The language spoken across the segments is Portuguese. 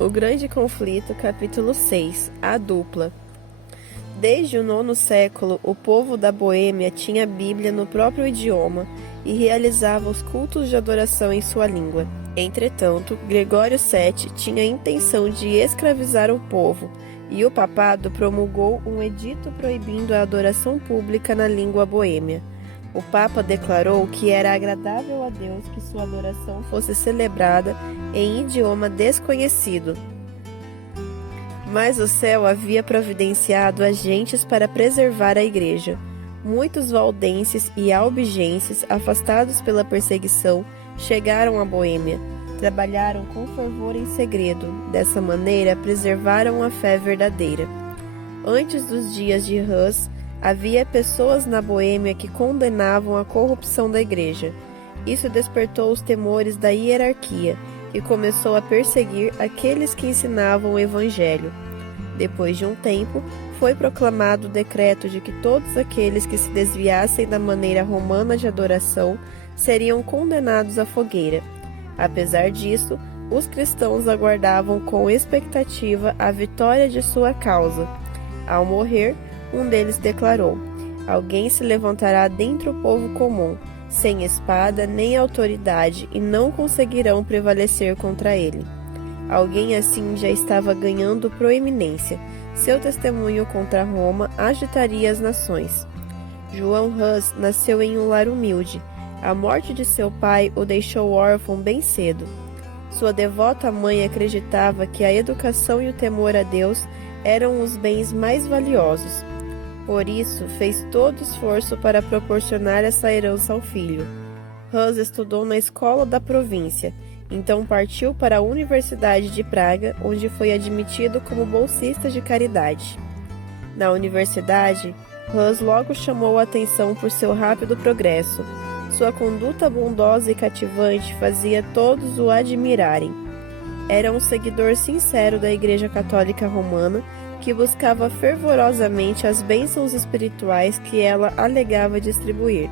O Grande Conflito, capítulo 6, a dupla. Desde o IX século, o povo da Boêmia tinha a Bíblia no próprio idioma e realizava os cultos de adoração em sua língua. Entretanto, Gregório VII tinha a intenção de escravizar o povo, e o papado promulgou um edito proibindo a adoração pública na língua boêmia. O Papa declarou que era agradável a Deus que sua adoração fosse celebrada em idioma desconhecido. Mas o céu havia providenciado agentes para preservar a igreja. Muitos valdenses e albigenses, afastados pela perseguição, chegaram à Boêmia. Trabalharam com fervor em segredo. Dessa maneira, preservaram a fé verdadeira. Antes dos dias de Hus, havia pessoas na Boêmia que condenavam a corrupção da igreja. Isso despertou os temores da hierarquia, que começou a perseguir aqueles que ensinavam o evangelho. Depois de um tempo, foi proclamado o decreto de que todos aqueles que se desviassem da maneira romana de adoração seriam condenados à fogueira. Apesar disso, os cristãos aguardavam com expectativa a vitória de sua causa. Ao morrer, um deles declarou: alguém se levantará dentre o povo comum, sem espada nem autoridade, e não conseguirão prevalecer contra ele. Alguém assim já estava ganhando proeminência. Seu testemunho contra Roma agitaria as nações. João Hus nasceu em um lar humilde. A morte de seu pai o deixou órfão bem cedo. Sua devota mãe acreditava que a educação e o temor a Deus eram os bens mais valiosos. Por isso, fez todo esforço para proporcionar essa herança ao filho. Hus estudou na escola da província, então partiu para a Universidade de Praga, onde foi admitido como bolsista de caridade. Na universidade, Hus logo chamou a atenção por seu rápido progresso. Sua conduta bondosa e cativante fazia todos o admirarem. Era um seguidor sincero da Igreja Católica Romana, que buscava fervorosamente as bênçãos espirituais que ela alegava distribuir.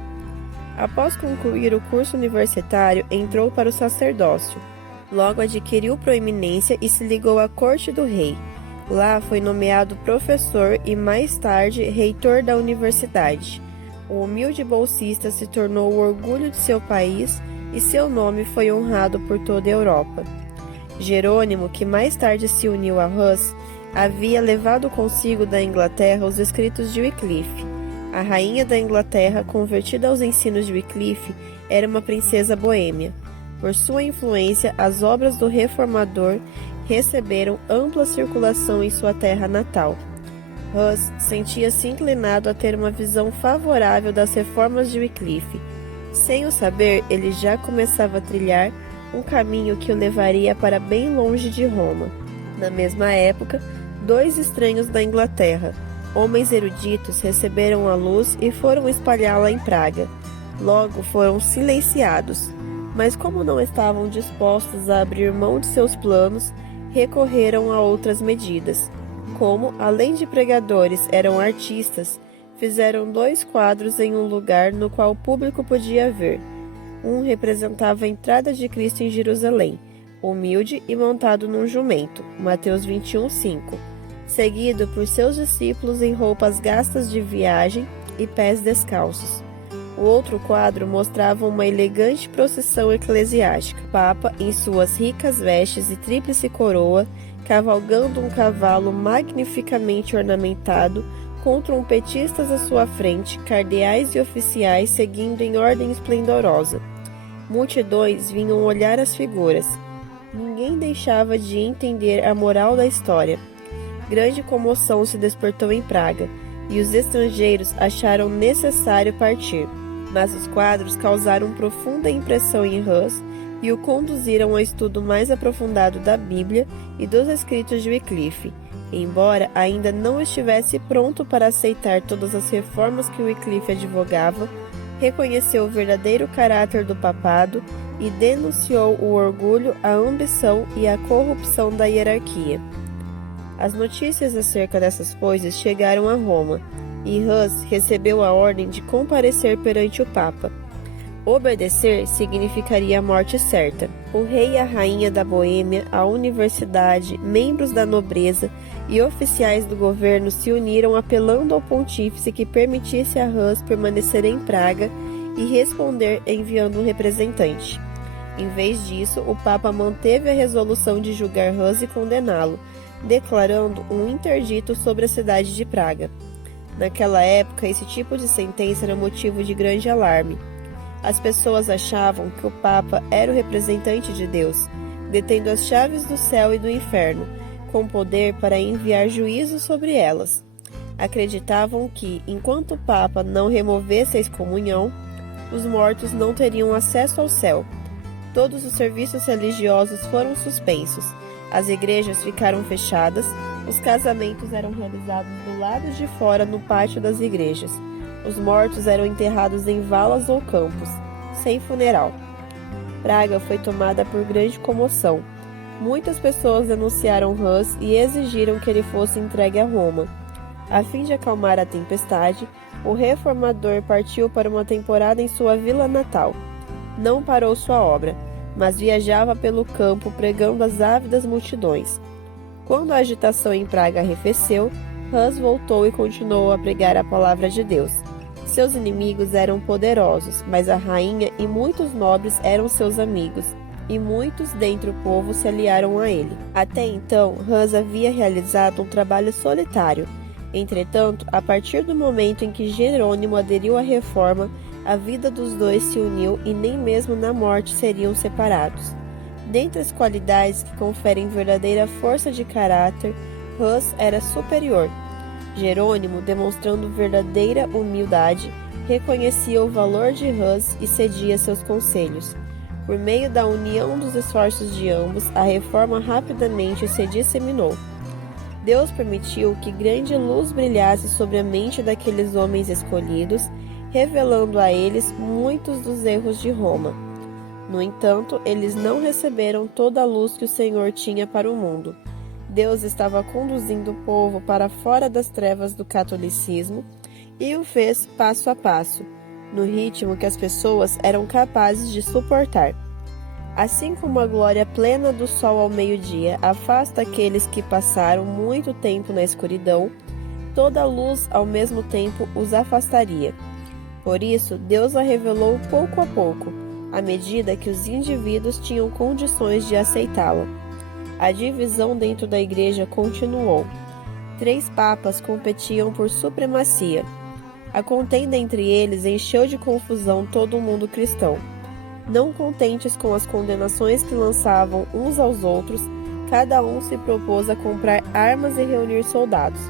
Após concluir o curso universitário, entrou para o sacerdócio. Logo adquiriu proeminência e se ligou à corte do rei. Lá foi nomeado professor e, mais tarde, reitor da universidade. O humilde bolsista se tornou o orgulho de seu país e seu nome foi honrado por toda a Europa. Jerônimo, que mais tarde se uniu a Hus, havia levado consigo da Inglaterra os escritos de Wycliffe. A rainha da Inglaterra, convertida aos ensinos de Wycliffe, era uma princesa boêmia. Por sua influência, as obras do reformador receberam ampla circulação em sua terra natal. Hus sentia-se inclinado a ter uma visão favorável das reformas de Wycliffe. Sem o saber, ele já começava a trilhar um caminho que o levaria para bem longe de Roma. Na mesma época, 2 estranhos da Inglaterra, homens eruditos, receberam a luz e foram espalhá-la em Praga. Logo foram silenciados, mas como não estavam dispostos a abrir mão de seus planos, recorreram a outras medidas. Como, além de pregadores, eram artistas, fizeram 2 quadros em um lugar no qual o público podia ver. Um representava a entrada de Cristo em Jerusalém, humilde e montado num jumento, Mateus 21:5, seguido por seus discípulos em roupas gastas de viagem e pés descalços. O outro quadro mostrava uma elegante procissão eclesiástica, o Papa em suas ricas vestes e tríplice coroa, cavalgando um cavalo magnificamente ornamentado, com trompetistas à sua frente, cardeais e oficiais seguindo em ordem esplendorosa. Multidões vinham olhar as figuras. Ninguém deixava de entender a moral da história. Grande comoção se despertou em Praga, e os estrangeiros acharam necessário partir. Mas os quadros causaram profunda impressão em Hus e o conduziram ao estudo mais aprofundado da Bíblia e dos escritos de Wycliffe. Embora ainda não estivesse pronto para aceitar todas as reformas que Wycliffe advogava, reconheceu o verdadeiro caráter do papado e denunciou o orgulho, a ambição e a corrupção da hierarquia. As notícias acerca dessas coisas chegaram a Roma, e Hus recebeu a ordem de comparecer perante o Papa. Obedecer significaria a morte certa. O rei e a rainha da Boêmia, a universidade, membros da nobreza e oficiais do governo se uniram apelando ao pontífice que permitisse a Hus permanecer em Praga e responder enviando um representante. Em vez disso, o Papa manteve a resolução de julgar Hus e condená-lo, declarando um interdito sobre a cidade de Praga. Naquela época, esse tipo de sentença era motivo de grande alarme. As pessoas achavam que o Papa era o representante de Deus, detendo as chaves do céu e do inferno, com poder para enviar juízo sobre elas. Acreditavam que, enquanto o Papa não removesse a excomunhão, os mortos não teriam acesso ao céu. Todos os serviços religiosos foram suspensos, as igrejas ficaram fechadas, os casamentos eram realizados do lado de fora no pátio das igrejas. Os mortos eram enterrados em valas ou campos, sem funeral. Praga foi tomada por grande comoção. Muitas pessoas denunciaram Hus e exigiram que ele fosse entregue a Roma. A fim de acalmar a tempestade, o reformador partiu para uma temporada em sua vila natal. Não parou sua obra, mas viajava pelo campo pregando às ávidas multidões. Quando a agitação em Praga arrefeceu, Hus voltou e continuou a pregar a palavra de Deus. Seus inimigos eram poderosos, mas a rainha e muitos nobres eram seus amigos, e muitos dentre o povo se aliaram a ele. Até então, Hus havia realizado um trabalho solitário. Entretanto, a partir do momento em que Jerônimo aderiu à reforma, a vida dos dois se uniu e nem mesmo na morte seriam separados. Dentre as qualidades que conferem verdadeira força de caráter, Hus era superior. Jerônimo, demonstrando verdadeira humildade, reconhecia o valor de Hus e cedia seus conselhos. Por meio da união dos esforços de ambos, a reforma rapidamente se disseminou. Deus permitiu que grande luz brilhasse sobre a mente daqueles homens escolhidos, revelando a eles muitos dos erros de Roma. No entanto, eles não receberam toda a luz que o Senhor tinha para o mundo. Deus estava conduzindo o povo para fora das trevas do catolicismo e o fez passo a passo, no ritmo que as pessoas eram capazes de suportar. Assim como a glória plena do sol ao meio-dia afasta aqueles que passaram muito tempo na escuridão, toda a luz ao mesmo tempo os afastaria. Por isso, Deus a revelou pouco a pouco, à medida que os indivíduos tinham condições de aceitá-la. A divisão dentro da igreja continuou. 3 papas competiam por supremacia. A contenda entre eles encheu de confusão todo o mundo cristão. Não contentes com as condenações que lançavam uns aos outros, cada um se propôs a comprar armas e reunir soldados.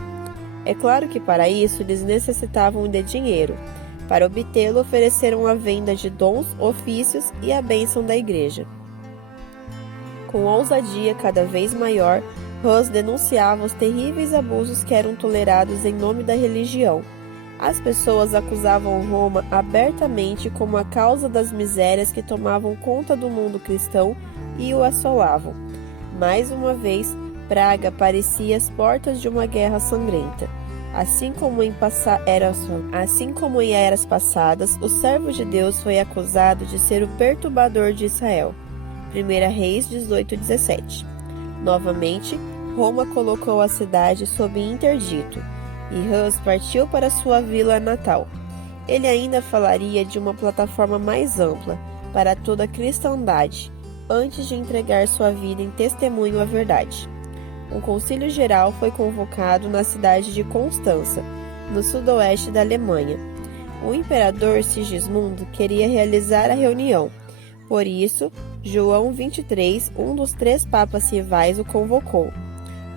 É claro que para isso eles necessitavam de dinheiro. Para obtê-lo, ofereceram a venda de dons, ofícios e a bênção da igreja. Com ousadia cada vez maior, Hus denunciava os terríveis abusos que eram tolerados em nome da religião. As pessoas acusavam Roma abertamente como a causa das misérias que tomavam conta do mundo cristão e o assolavam. Mais uma vez, Praga parecia às portas de uma guerra sangrenta. Assim como em eras passadas, o servo de Deus foi acusado de ser o perturbador de Israel. 1 Reis 18:17. Novamente, Roma colocou a cidade sob interdito, e Hus partiu para sua vila natal. Ele ainda falaria de uma plataforma mais ampla, para toda a cristandade, antes de entregar sua vida em testemunho à verdade. Um concílio geral foi convocado na cidade de Constança, no sudoeste da Alemanha. O imperador Sigismundo queria realizar a reunião. Por isso, João XXIII, um dos 3 papas rivais, o convocou.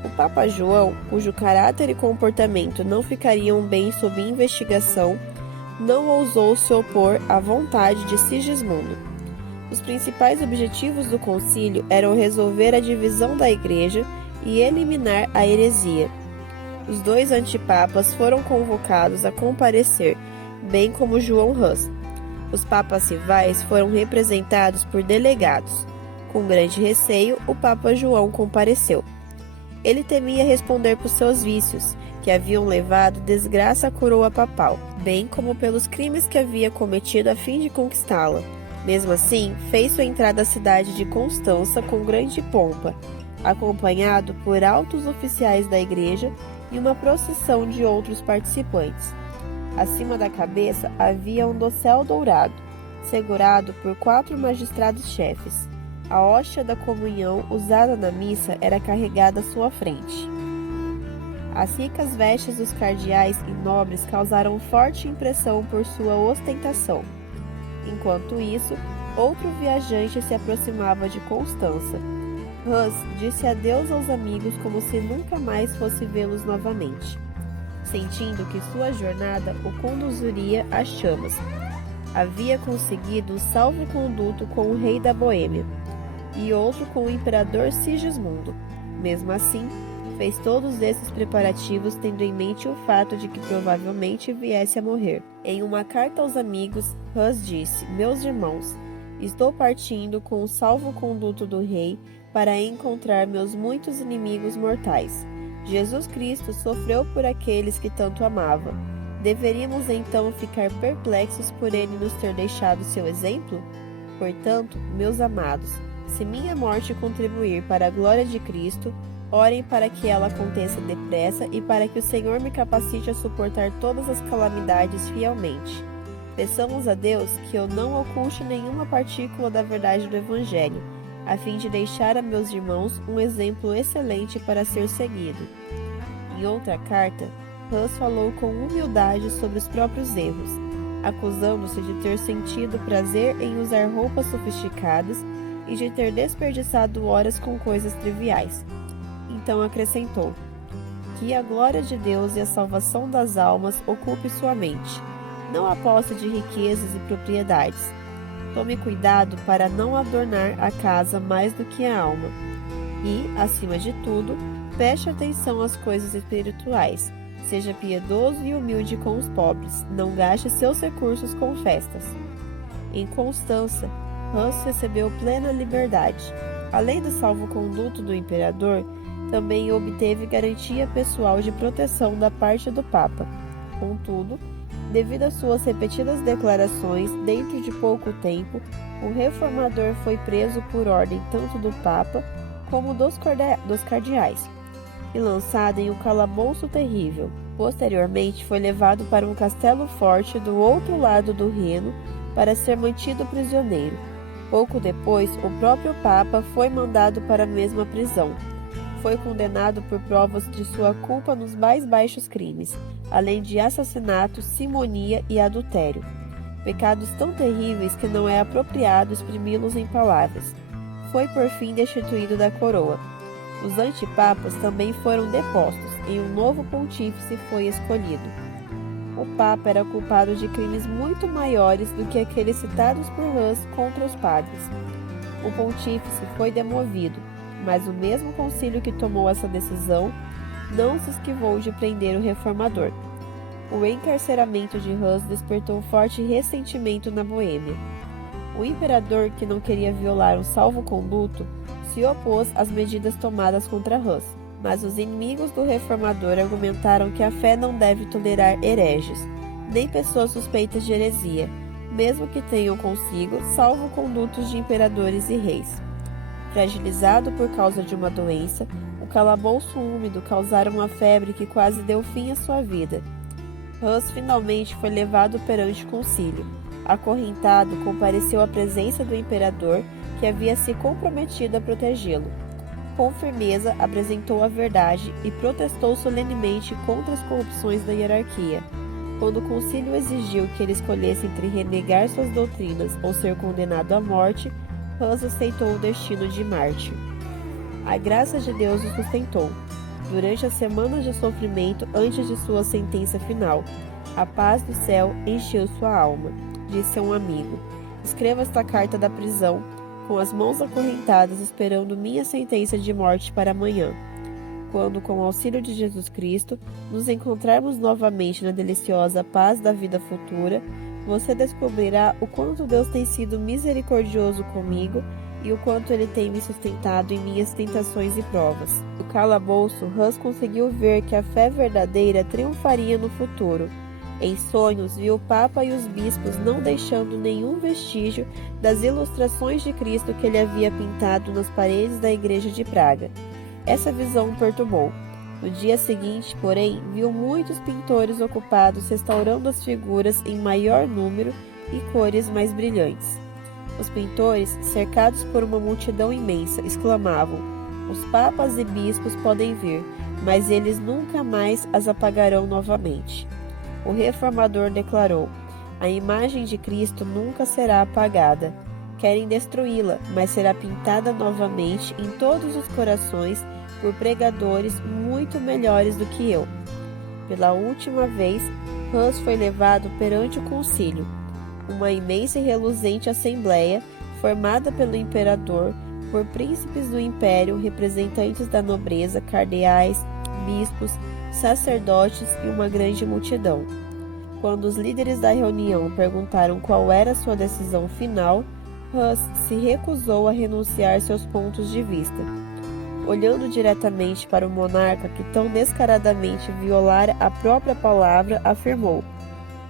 O Papa João, cujo caráter e comportamento não ficariam bem sob investigação, não ousou se opor à vontade de Sigismundo. Os principais objetivos do concílio eram resolver a divisão da Igreja e eliminar a heresia. Os 2 antipapas foram convocados a comparecer, bem como João Hus. Os papas rivais foram representados por delegados. Com grande receio, o Papa João compareceu. Ele temia responder por seus vícios, que haviam levado desgraça à coroa papal, bem como pelos crimes que havia cometido a fim de conquistá-la. Mesmo assim, fez sua entrada à cidade de Constança com grande pompa, acompanhado por altos oficiais da igreja e uma procissão de outros participantes. Acima da cabeça havia um dossel dourado, segurado por 4 magistrados-chefes. A hóstia da comunhão usada na missa era carregada à sua frente. As ricas vestes dos cardeais e nobres causaram forte impressão por sua ostentação. Enquanto isso, outro viajante se aproximava de Constança. Hus disse adeus aos amigos como se nunca mais fosse vê-los novamente, sentindo que sua jornada o conduziria às chamas. Havia conseguido um salvo-conduto com o rei da Boêmia e outro com o imperador Sigismundo. Mesmo assim, fez todos esses preparativos tendo em mente o fato de que provavelmente viesse a morrer. Em uma carta aos amigos, Hus disse: Meus irmãos, estou partindo com o salvo-conduto do rei para encontrar meus muitos inimigos mortais. Jesus Cristo sofreu por aqueles que tanto amava. Deveríamos então ficar perplexos por ele nos ter deixado seu exemplo? Portanto, meus amados, se minha morte contribuir para a glória de Cristo, orem para que ela aconteça depressa e para que o Senhor me capacite a suportar todas as calamidades fielmente. Peçamos a Deus que eu não oculte nenhuma partícula da verdade do Evangelho, a fim de deixar a meus irmãos um exemplo excelente para ser seguido. Em outra carta, Hus falou com humildade sobre os próprios erros, acusando-se de ter sentido prazer em usar roupas sofisticadas e de ter desperdiçado horas com coisas triviais. Então acrescentou: que a glória de Deus e a salvação das almas ocupe sua mente, não a posse de riquezas e propriedades. Tome cuidado para não adornar a casa mais do que a alma. E, acima de tudo, preste atenção às coisas espirituais. Seja piedoso e humilde com os pobres. Não gaste seus recursos com festas. Em Constança, Hus recebeu plena liberdade. Além do salvo-conduto do imperador, também obteve garantia pessoal de proteção da parte do Papa. Contudo, devido às suas repetidas declarações, dentro de pouco tempo, o reformador foi preso por ordem tanto do Papa como dos cardeais e lançado em um calabouço terrível. Posteriormente, foi levado para um castelo forte do outro lado do Reno para ser mantido prisioneiro. Pouco depois, o próprio Papa foi mandado para a mesma prisão. Foi condenado por provas de sua culpa nos mais baixos crimes, além de assassinato, simonia e adultério. Pecados tão terríveis que não é apropriado exprimi-los em palavras. Foi por fim destituído da coroa. Os antipapas também foram depostos e um novo pontífice foi escolhido. O Papa era culpado de crimes muito maiores do que aqueles citados por Hus contra os padres. O pontífice foi demovido, mas o mesmo concílio que tomou essa decisão não se esquivou de prender o reformador. O encarceramento de Hus despertou forte ressentimento na Boêmia. O imperador, que não queria violar um salvo-conduto, se opôs às medidas tomadas contra Hus, mas os inimigos do reformador argumentaram que a fé não deve tolerar hereges, nem pessoas suspeitas de heresia, mesmo que tenham consigo salvo-condutos de imperadores e reis. Fragilizado por causa de uma doença, o calabouço úmido causara uma febre que quase deu fim à sua vida. Hus finalmente foi levado perante o concílio. Acorrentado, compareceu à presença do imperador, que havia se comprometido a protegê-lo. Com firmeza, apresentou a verdade e protestou solenemente contra as corrupções da hierarquia. Quando o concílio exigiu que ele escolhesse entre renegar suas doutrinas ou ser condenado à morte, Hus aceitou o destino de mártir. A graça de Deus o sustentou durante as semanas de sofrimento antes de sua sentença final. A paz do céu encheu sua alma, disse a um amigo. Escreva esta carta da prisão, com as mãos acorrentadas, esperando minha sentença de morte para amanhã. Quando, com o auxílio de Jesus Cristo, nos encontrarmos novamente na deliciosa paz da vida futura, você descobrirá o quanto Deus tem sido misericordioso comigo e o quanto ele tem me sustentado em minhas tentações e provas. No calabouço, Hus conseguiu ver que a fé verdadeira triunfaria no futuro. Em sonhos, viu o Papa e os bispos não deixando nenhum vestígio das ilustrações de Cristo que ele havia pintado nas paredes da igreja de Praga. Essa visão o perturbou. No dia seguinte, porém, viu muitos pintores ocupados restaurando as figuras em maior número e cores mais brilhantes. Os pintores, cercados por uma multidão imensa, exclamavam: "Os papas e bispos podem vir, mas eles nunca mais as apagarão novamente." O reformador declarou: "A imagem de Cristo nunca será apagada. Querem destruí-la, mas será pintada novamente em todos os corações por pregadores muito melhores do que eu." Pela última vez, Hus foi levado perante o concílio, uma imensa e reluzente assembleia formada pelo imperador, por príncipes do império, representantes da nobreza, cardeais, bispos, sacerdotes e uma grande multidão. Quando os líderes da reunião perguntaram qual era sua decisão final, Hus se recusou a renunciar seus pontos de vista. Olhando diretamente para o monarca que tão descaradamente violara a própria palavra, afirmou: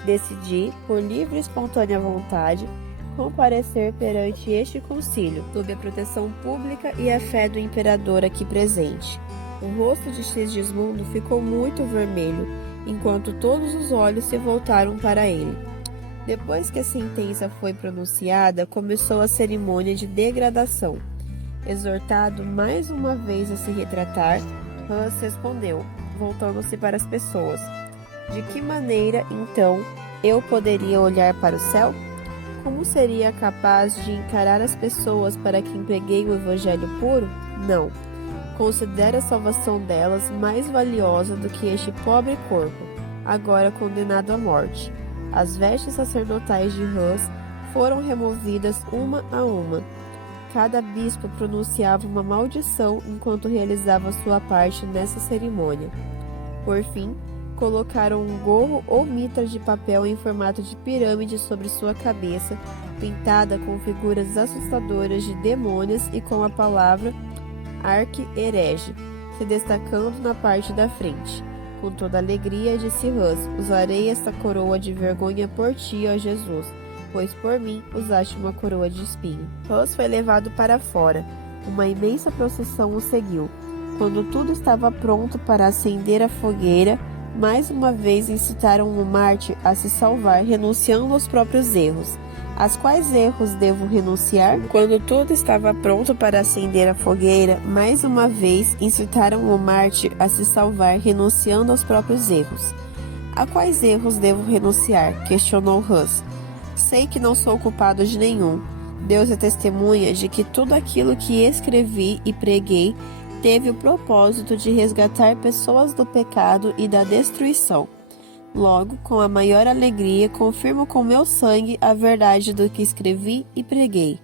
"Decidi, por livre e espontânea vontade, comparecer perante este concílio, sob a proteção pública e a fé do imperador aqui presente." O rosto de Sigismundo ficou muito vermelho, enquanto todos os olhos se voltaram para ele. Depois que a sentença foi pronunciada, começou a cerimônia de degradação. Exortado mais uma vez a se retratar, Hus respondeu, voltando-se para as pessoas: "De que maneira, então, eu poderia olhar para o céu? Como seria capaz de encarar as pessoas para quem preguei o evangelho puro? Não. Considero a salvação delas mais valiosa do que este pobre corpo, agora condenado à morte." As vestes sacerdotais de Hus foram removidas uma a uma. Cada bispo pronunciava uma maldição enquanto realizava sua parte nessa cerimônia. Por fim, colocaram um gorro ou mitra de papel em formato de pirâmide sobre sua cabeça, pintada com figuras assustadoras de demônios e com a palavra arqui-herege, se destacando na parte da frente. Com toda alegria, disse Hus: "Usarei esta coroa de vergonha por ti, ó Jesus, pois por mim usaste uma coroa de espinho." Hus foi levado para fora. Uma imensa procissão o seguiu. Quando tudo estava pronto para acender a fogueira, mais uma vez incitaram o mártir a se salvar, renunciando aos próprios erros. Às quais erros devo renunciar? Quando tudo estava pronto para acender a fogueira, mais uma vez incitaram o mártir a se salvar, renunciando aos próprios erros. A quais erros devo renunciar? Questionou Hus. Sei que não sou culpado de nenhum. Deus é testemunha de que tudo aquilo que escrevi e preguei teve o propósito de resgatar pessoas do pecado e da destruição. Logo, com a maior alegria, confirmo com meu sangue a verdade do que escrevi e preguei.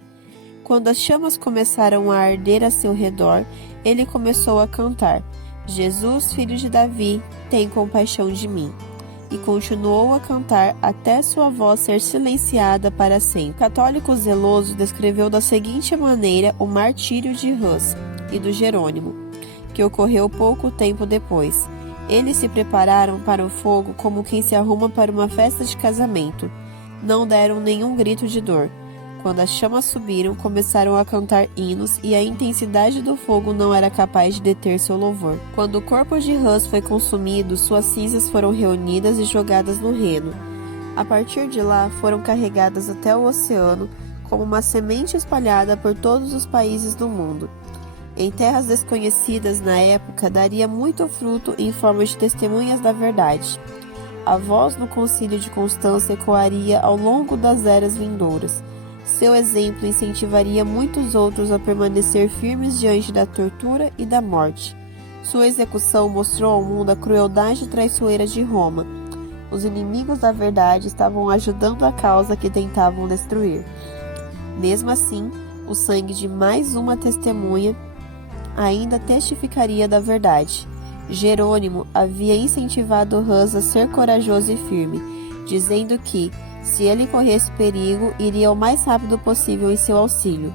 Quando as chamas começaram a arder a seu redor, ele começou a cantar: "Jesus, filho de Davi, tem compaixão de mim." E continuou a cantar até sua voz ser silenciada para sempre. O católico zeloso descreveu da seguinte maneira o martírio de Hus e do Jerônimo, que ocorreu pouco tempo depois. Eles se prepararam para o fogo como quem se arruma para uma festa de casamento. Não deram nenhum grito de dor. Quando as chamas subiram, começaram a cantar hinos e a intensidade do fogo não era capaz de deter seu louvor. Quando o corpo de Hus foi consumido, suas cinzas foram reunidas e jogadas no Reno. A partir de lá, foram carregadas até o oceano, como uma semente espalhada por todos os países do mundo. Em terras desconhecidas na época, daria muito fruto em forma de testemunhas da verdade. A voz no concílio de Constância ecoaria ao longo das eras vindouras. Seu exemplo incentivaria muitos outros a permanecer firmes diante da tortura e da morte. Sua execução mostrou ao mundo a crueldade traiçoeira de Roma. Os inimigos da verdade estavam ajudando a causa que tentavam destruir. Mesmo assim, o sangue de mais uma testemunha ainda testificaria da verdade. Jerônimo havia incentivado Hus a ser corajoso e firme, dizendo que, se ele corresse perigo, iria o mais rápido possível em seu auxílio.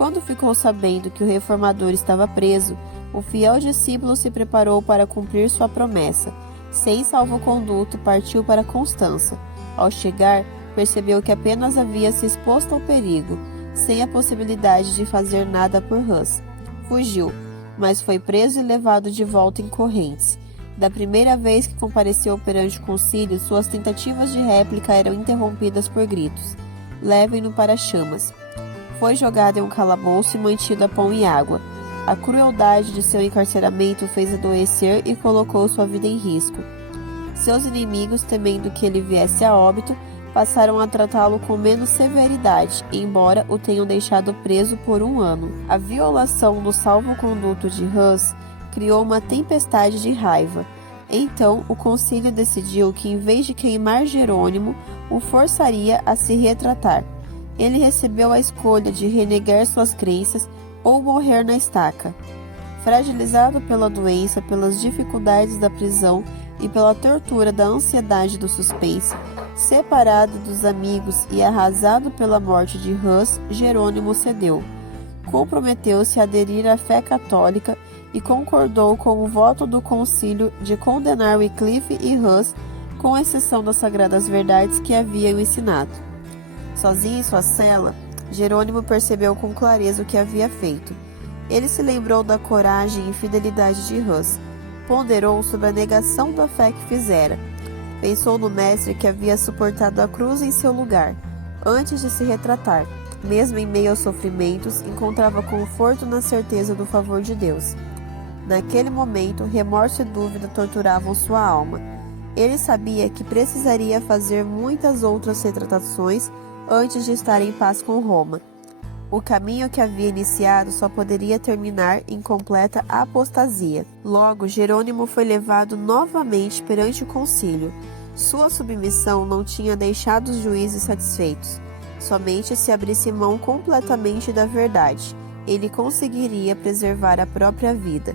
Quando ficou sabendo que o reformador estava preso, o fiel discípulo se preparou para cumprir sua promessa. Sem salvo-conduto, partiu para Constança. Ao chegar, percebeu que apenas havia se exposto ao perigo, sem a possibilidade de fazer nada por Hus. Fugiu, mas foi preso e levado de volta em correntes. Da primeira vez que compareceu perante o concílio, suas tentativas de réplica eram interrompidas por gritos: "Levem-no para as chamas." Foi jogado em um calabouço e mantido a pão e água. A crueldade de seu encarceramento o fez adoecer e colocou sua vida em risco. Seus inimigos, temendo que ele viesse a óbito, passaram a tratá-lo com menos severidade, embora o tenham deixado preso por 1 ano. A violação do salvo-conduto de Hus criou uma tempestade de raiva. Então, o concílio decidiu que, em vez de queimar Jerônimo, o forçaria a se retratar. Ele recebeu a escolha de renegar suas crenças ou morrer na estaca. Fragilizado pela doença, pelas dificuldades da prisão e pela tortura da ansiedade do suspense, separado dos amigos e arrasado pela morte de Hus, Jerônimo cedeu. Comprometeu-se a aderir à fé católica e concordou com o voto do concílio de condenar Wycliffe e Hus, com exceção das sagradas verdades que haviam ensinado. Sozinho em sua cela, Jerônimo percebeu com clareza o que havia feito. Ele se lembrou da coragem e fidelidade de Hus. Ponderou sobre a negação da fé que fizera. Pensou no mestre que havia suportado a cruz em seu lugar. Antes de se retratar, mesmo em meio aos sofrimentos, encontrava conforto na certeza do favor de Deus. Naquele momento, remorso e dúvida torturavam sua alma. Ele sabia que precisaria fazer muitas outras retratações antes de estar em paz com Roma. O caminho que havia iniciado só poderia terminar em completa apostasia. Logo, Jerônimo foi levado novamente perante o concílio. Sua submissão não tinha deixado os juízes satisfeitos. Somente se abrisse mão completamente da verdade, ele conseguiria preservar a própria vida.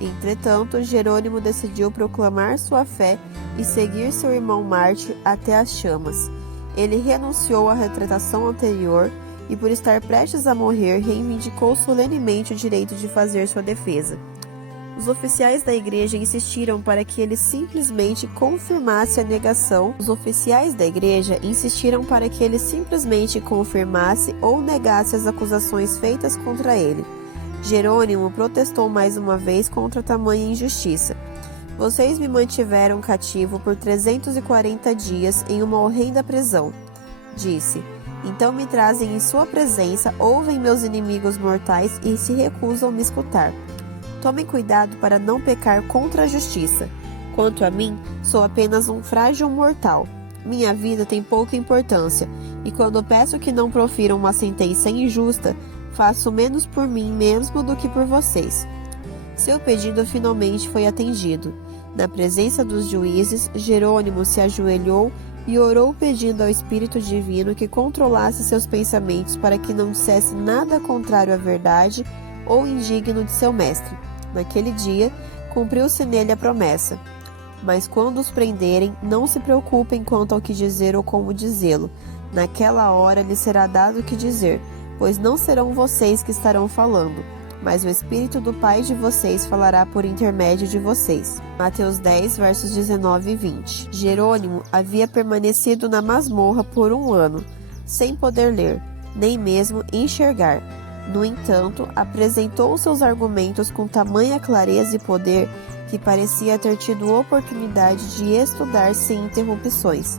Entretanto, Jerônimo decidiu proclamar sua fé e seguir seu irmão mártir até as chamas. Ele renunciou à retratação anterior e, por estar prestes a morrer, reivindicou solenemente o direito de fazer sua defesa. Os oficiais da igreja insistiram para que ele simplesmente confirmasse a negação. Ou negasse as acusações feitas contra ele. Jerônimo protestou mais uma vez contra tamanha injustiça. "Vocês me mantiveram cativo por 340 dias em uma horrenda prisão", disse. "Então me trazem em sua presença, ouvem meus inimigos mortais e se recusam a me escutar. Tomem cuidado para não pecar contra a justiça. Quanto a mim, sou apenas um frágil mortal. Minha vida tem pouca importância, e quando peço que não profiram uma sentença injusta, faço menos por mim mesmo do que por vocês." Seu pedido finalmente foi atendido. Na presença dos juízes, Jerônimo se ajoelhou e orou pedindo ao Espírito Divino que controlasse seus pensamentos para que não dissesse nada contrário à verdade ou indigno de seu mestre. Naquele dia, cumpriu-se nele a promessa: "Mas quando os prenderem, não se preocupem quanto ao que dizer ou como dizê-lo. Naquela hora lhes será dado o que dizer, pois não serão vocês que estarão falando, mas o Espírito do Pai de vocês falará por intermédio de vocês." Mateus 10, versos 19 e 20. Jerônimo havia permanecido na masmorra por 1 ano, sem poder ler, nem mesmo enxergar. No entanto, apresentou seus argumentos com tamanha clareza e poder que parecia ter tido oportunidade de estudar sem interrupções.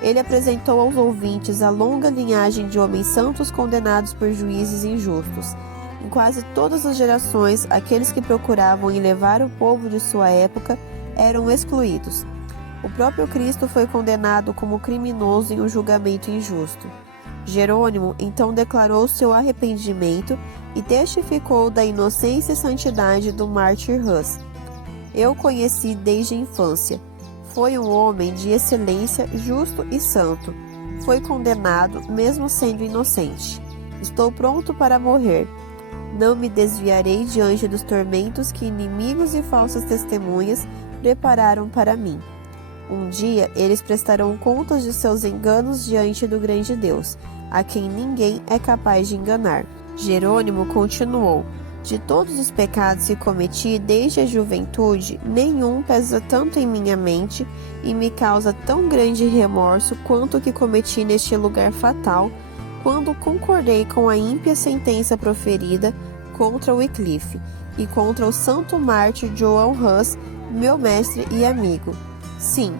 Ele apresentou aos ouvintes a longa linhagem de homens santos condenados por juízes injustos. Em quase todas as gerações, aqueles que procuravam elevar o povo de sua época eram excluídos. O próprio Cristo foi condenado como criminoso em um julgamento injusto. Jerônimo então declarou seu arrependimento e testificou da inocência e santidade do mártir Hus. "Eu o conheci desde a infância. Foi um homem de excelência, justo e santo. Foi condenado, mesmo sendo inocente. Estou pronto para morrer. Não me desviarei diante dos tormentos que inimigos e falsas testemunhas prepararam para mim. Um dia eles prestarão contas de seus enganos diante do grande Deus, a quem ninguém é capaz de enganar." Jerônimo continuou: de todos os pecados que cometi desde a juventude, nenhum pesa tanto em minha mente e me causa tão grande remorso quanto o que cometi neste lugar fatal, quando concordei com a ímpia sentença proferida contra Wycliffe e contra o santo mártir Joan Hus, meu mestre e amigo. Sim,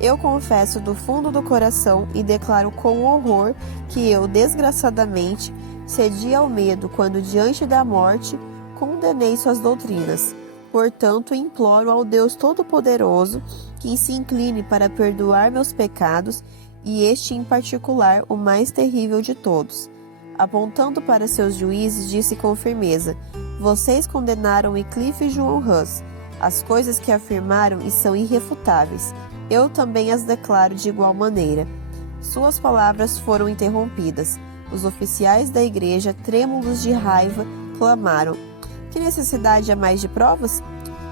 eu confesso do fundo do coração e declaro com horror que eu, desgraçadamente, cedi ao medo quando, diante da morte, condenei suas doutrinas. Portanto, imploro ao Deus Todo-Poderoso que se incline para perdoar meus pecados, e este em particular o mais terrível de todos. Apontando para seus juízes, disse com firmeza: vocês condenaram Wycliffe e Joan Hus. As coisas que afirmaram e são irrefutáveis. Eu também as declaro de igual maneira. Suas palavras foram interrompidas. Os oficiais da igreja, trêmulos de raiva, clamaram: que necessidade há mais de provas?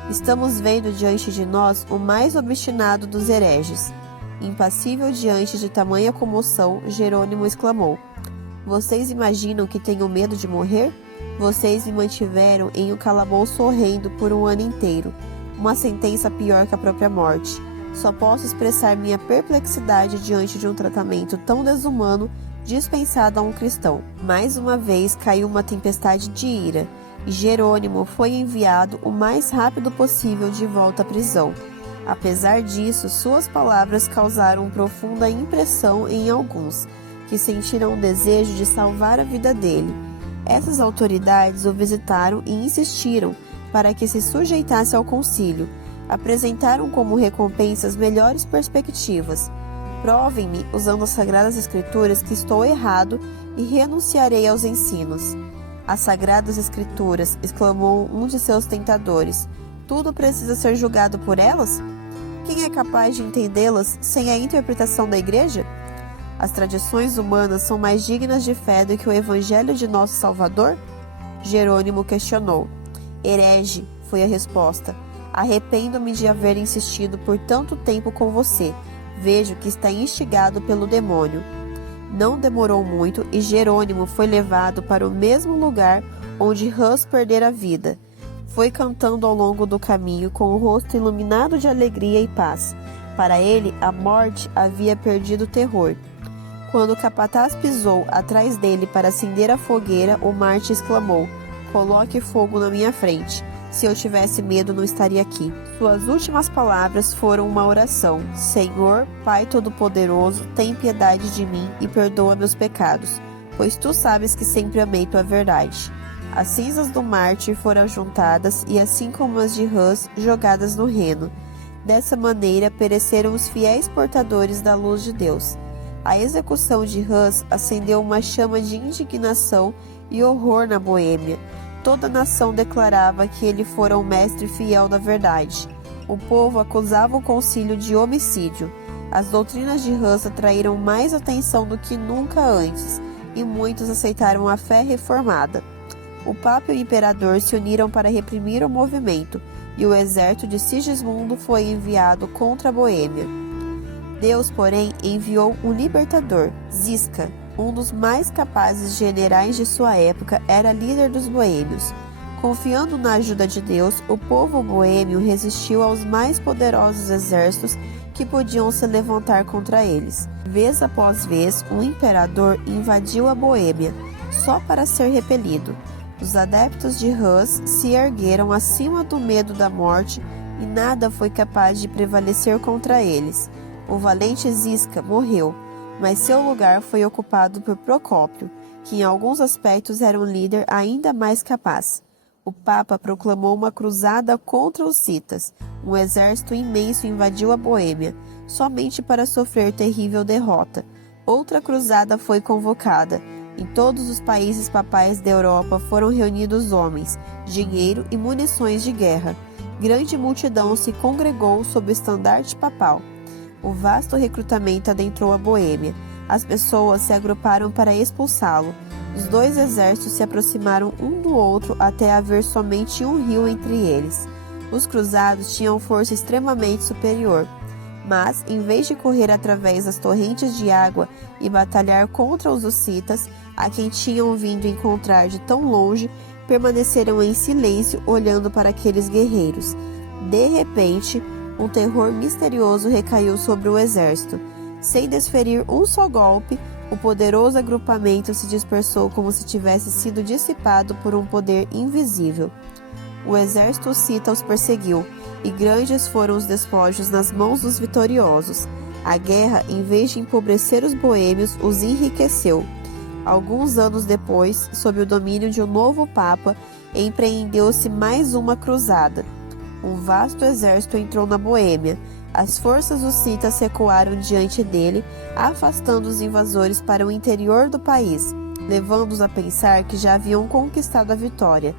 Estamos vendo diante de nós o mais obstinado dos hereges. Impassível diante de tamanha comoção, Jerônimo exclamou: vocês imaginam que tenho medo de morrer? Vocês me mantiveram em um calabouço horrendo por um ano inteiro, uma sentença pior que a própria morte. Só posso expressar minha perplexidade diante de um tratamento tão desumano dispensado a um cristão. Mais uma vez caiu uma tempestade de ira, e Jerônimo foi enviado o mais rápido possível de volta à prisão. Apesar disso, suas palavras causaram profunda impressão em alguns, que sentiram o desejo de salvar a vida dele. Essas autoridades o visitaram e insistiram para que se sujeitasse ao concílio. Apresentaram como recompensa as melhores perspectivas. Provem-me, usando as Sagradas Escrituras, que estou errado e renunciarei aos ensinos. As Sagradas Escrituras, exclamou um de seus tentadores, tudo precisa ser julgado por elas? Quem é capaz de entendê-las sem a interpretação da Igreja? As tradições humanas são mais dignas de fé do que o Evangelho de nosso Salvador? Jerônimo questionou. Herege, foi a resposta. Arrependo-me de haver insistido por tanto tempo com você. Vejo que está instigado pelo demônio. Não demorou muito e Jerônimo foi levado para o mesmo lugar onde Hus perdera a vida. Foi cantando ao longo do caminho com o rosto iluminado de alegria e paz. Para ele, a morte havia perdido o terror. Quando o capataz pisou atrás dele para acender a fogueira, o mártir exclamou: coloque fogo na minha frente. Se eu tivesse medo, não estaria aqui. Suas últimas palavras foram uma oração: Senhor, Pai Todo-Poderoso, tem piedade de mim e perdoa meus pecados, pois tu sabes que sempre amei tua verdade. As cinzas do mártir foram juntadas e, assim como as de Hus, jogadas no Reno. Dessa maneira, pereceram os fiéis portadores da luz de Deus. A execução de Hus acendeu uma chama de indignação e horror na Boêmia. Toda a nação declarava que ele fora um mestre fiel da verdade. O povo acusava o concílio de homicídio. As doutrinas de Hus atraíram mais atenção do que nunca antes, e muitos aceitaram a fé reformada. O Papa e o Imperador se uniram para reprimir o movimento, e o exército de Sigismundo foi enviado contra a Boêmia. Deus, porém, enviou um libertador, Ziska, um dos mais capazes generais de sua época, era líder dos boêmios. Confiando na ajuda de Deus, o povo boêmio resistiu aos mais poderosos exércitos que podiam se levantar contra eles. Vez após vez, o imperador invadiu a Boêmia, só para ser repelido. Os adeptos de Hus se ergueram acima do medo da morte e nada foi capaz de prevalecer contra eles. O valente Ziska morreu, mas seu lugar foi ocupado por Procópio, que em alguns aspectos era um líder ainda mais capaz. O Papa proclamou uma cruzada contra os citas. Um exército imenso invadiu a Boêmia, somente para sofrer terrível derrota. Outra cruzada foi convocada. Em todos os países papais da Europa foram reunidos homens, dinheiro e munições de guerra. Grande multidão se congregou sob o estandarte papal. O vasto recrutamento adentrou a Boêmia. As pessoas se agruparam para expulsá-lo. Os dois exércitos se aproximaram um do outro até haver somente um rio entre eles. Os cruzados tinham força extremamente superior. Mas, em vez de correr através das torrentes de água e batalhar contra os hussitas, a quem tinham vindo encontrar de tão longe, permaneceram em silêncio olhando para aqueles guerreiros. De repente, um terror misterioso recaiu sobre o exército. Sem desferir um só golpe, o poderoso agrupamento se dispersou como se tivesse sido dissipado por um poder invisível. O exército hussita os perseguiu, e grandes foram os despojos nas mãos dos vitoriosos. A guerra, em vez de empobrecer os boêmios, os enriqueceu. Alguns anos depois, sob o domínio de um novo papa, empreendeu-se mais uma cruzada. Um vasto exército entrou na Boêmia. As forças hussitas recuaram diante dele, afastando os invasores para o interior do país, levando-os a pensar que já haviam conquistado a vitória.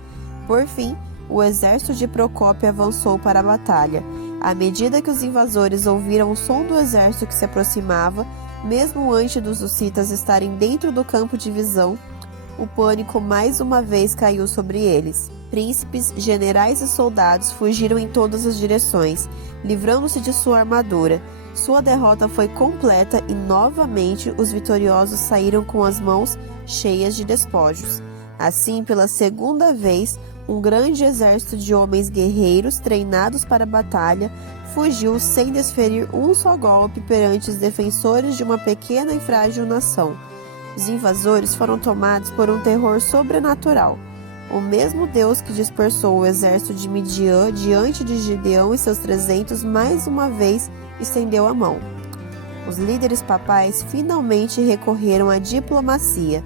Por fim, o exército de Procópio avançou para a batalha. À medida que os invasores ouviram o som do exército que se aproximava, mesmo antes dos hussitas estarem dentro do campo de visão, o pânico mais uma vez caiu sobre eles. Príncipes, generais e soldados fugiram em todas as direções, livrando-se de sua armadura. Sua derrota foi completa e, novamente, os vitoriosos saíram com as mãos cheias de despojos. Assim, pela segunda vez, um grande exército de homens guerreiros treinados para a batalha fugiu sem desferir um só golpe perante os defensores de uma pequena e frágil nação. Os invasores foram tomados por um terror sobrenatural. O mesmo Deus que dispersou o exército de Midian diante de Gideão e seus 300 mais uma vez estendeu a mão. Os líderes papais finalmente recorreram à diplomacia.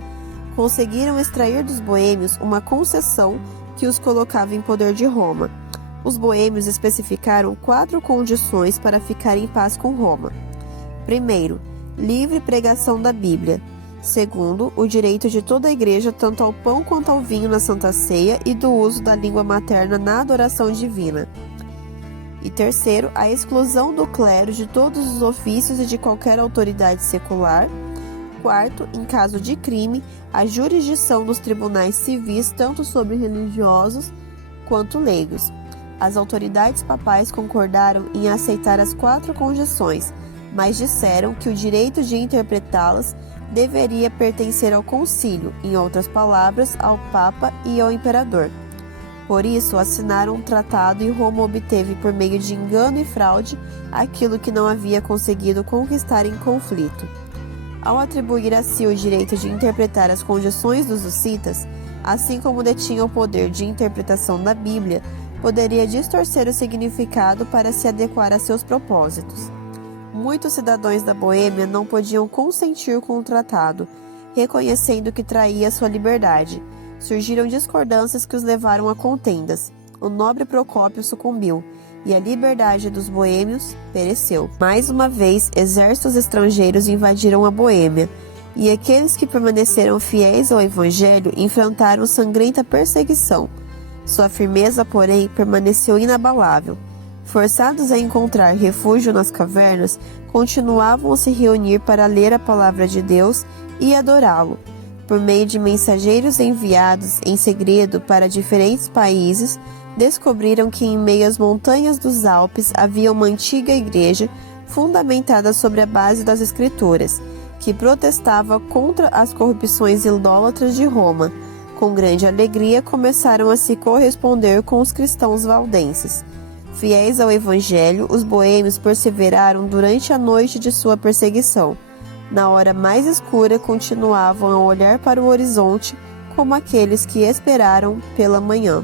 Conseguiram extrair dos boêmios uma concessão que os colocava em poder de Roma. Os boêmios especificaram 4 condições para ficar em paz com Roma. Primeiro, livre pregação da Bíblia. Segundo, o direito de toda a igreja tanto ao pão quanto ao vinho na Santa Ceia e do uso da língua materna na adoração divina. E terceiro, a exclusão do clero de todos os ofícios e de qualquer autoridade secular. Quarto, em caso de crime, a jurisdição dos tribunais civis tanto sobre religiosos quanto leigos. As autoridades papais concordaram em aceitar as 4 condições, mas disseram que o direito de interpretá-las deveria pertencer ao concílio, em outras palavras, ao Papa e ao Imperador. Por isso, assinaram um tratado e Roma obteve, por meio de engano e fraude, aquilo que não havia conseguido conquistar em conflito. Ao atribuir a si o direito de interpretar as condições dos hussitas, assim como detinha o poder de interpretação da Bíblia, poderia distorcer o significado para se adequar a seus propósitos. Muitos cidadãos da Boêmia não podiam consentir com o tratado, reconhecendo que traía sua liberdade. Surgiram discordâncias que os levaram a contendas. O nobre Procópio sucumbiu, e a liberdade dos boêmios pereceu. Mais uma vez, exércitos estrangeiros invadiram a Boêmia, e aqueles que permaneceram fiéis ao Evangelho enfrentaram sangrenta perseguição. Sua firmeza, porém, permaneceu inabalável. Forçados a encontrar refúgio nas cavernas, continuavam a se reunir para ler a palavra de Deus e adorá-lo. Por meio de mensageiros enviados em segredo para diferentes países, descobriram que em meio às montanhas dos Alpes havia uma antiga igreja fundamentada sobre a base das Escrituras, que protestava contra as corrupções idólatras de Roma. Com grande alegria, começaram a se corresponder com os cristãos valdenses. Fiéis ao Evangelho, os boêmios perseveraram durante a noite de sua perseguição. Na hora mais escura, continuavam a olhar para o horizonte como aqueles que esperaram pela manhã.